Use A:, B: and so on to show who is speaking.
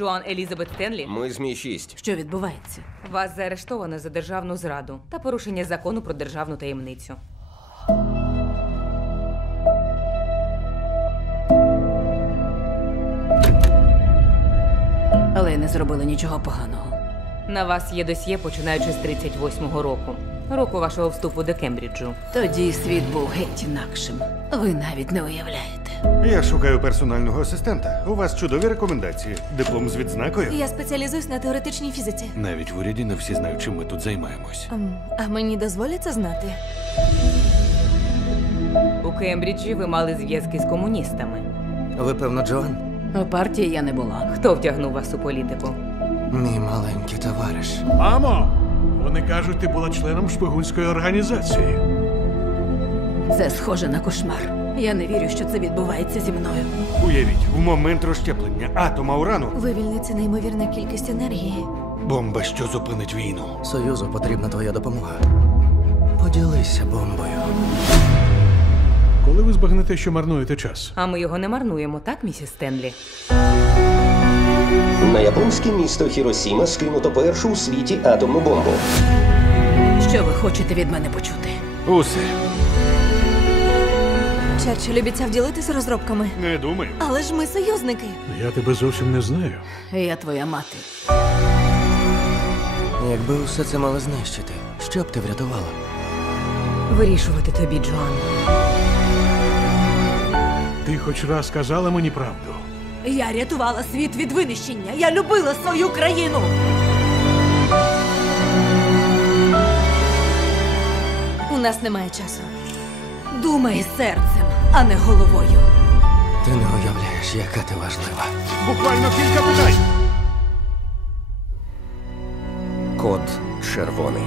A: Джоан Елізабет Стенлі.
B: Ми з Мі 6.
C: Що відбувається?
A: Вас заарештовано за державну зраду та порушення закону про державну таємницю.
C: Але я не зробила нічого поганого.
A: На вас є досьє, починаючи з 38-го року, року вашого вступу до Кембриджу.
C: Тоді світ був геть інакшим. Ви навіть не уявляєте.
D: Я шукаю персонального асистента. У вас чудові рекомендації. Диплом з відзнакою.
E: Я спеціалізуюсь на теоретичній фізиці.
F: Навіть в уряді не всі знають, чим ми тут займаємось.
E: Ем, А мені дозволять це знати?
A: У Кембриджі ви мали зв'язки з комуністами.
G: Ви, певно, Джоан?
C: У партії я не була.
A: Хто втягнув вас у політику?
G: Мій маленький товариш.
H: Мамо! Вони кажуть, ти була членом шпигунської організації.
C: Це схоже на кошмар. Я не вірю, що це відбувається зі мною.
D: Уявіть, в момент розщеплення атома урану
E: Вивільниться неймовірна кількість енергії.
F: Бомба, що зупинить війну.
G: Союзу потрібна твоя допомога. Поділися бомбою.
H: Коли ви збагнете, що марнуєте час?
A: А ми його не марнуємо, так, місіс Стенлі?
B: На японське місто Хіросіма скинуто першу у світі атомну бомбу.
C: Що ви хочете від мене почути?
F: Усе.
E: Черчилль обіцяв ділитися розробками.
D: не думаю.
E: Але ж ми союзники.
H: Я тебе зовсім не знаю.
C: Я твоя мати.
G: Якби усе це мало знищити, що б ти врятувала?
A: Вирішувати тобі, Джоан.
H: Ти хоч раз сказала мені правду.
C: Я рятувала світ від винищення. Я любила свою країну.
E: У нас немає часу.
C: Думай серцем, а не головою.
G: Ти не уявляєш, яка ти важлива.
D: Буквально кілька питань.
B: Код червоний.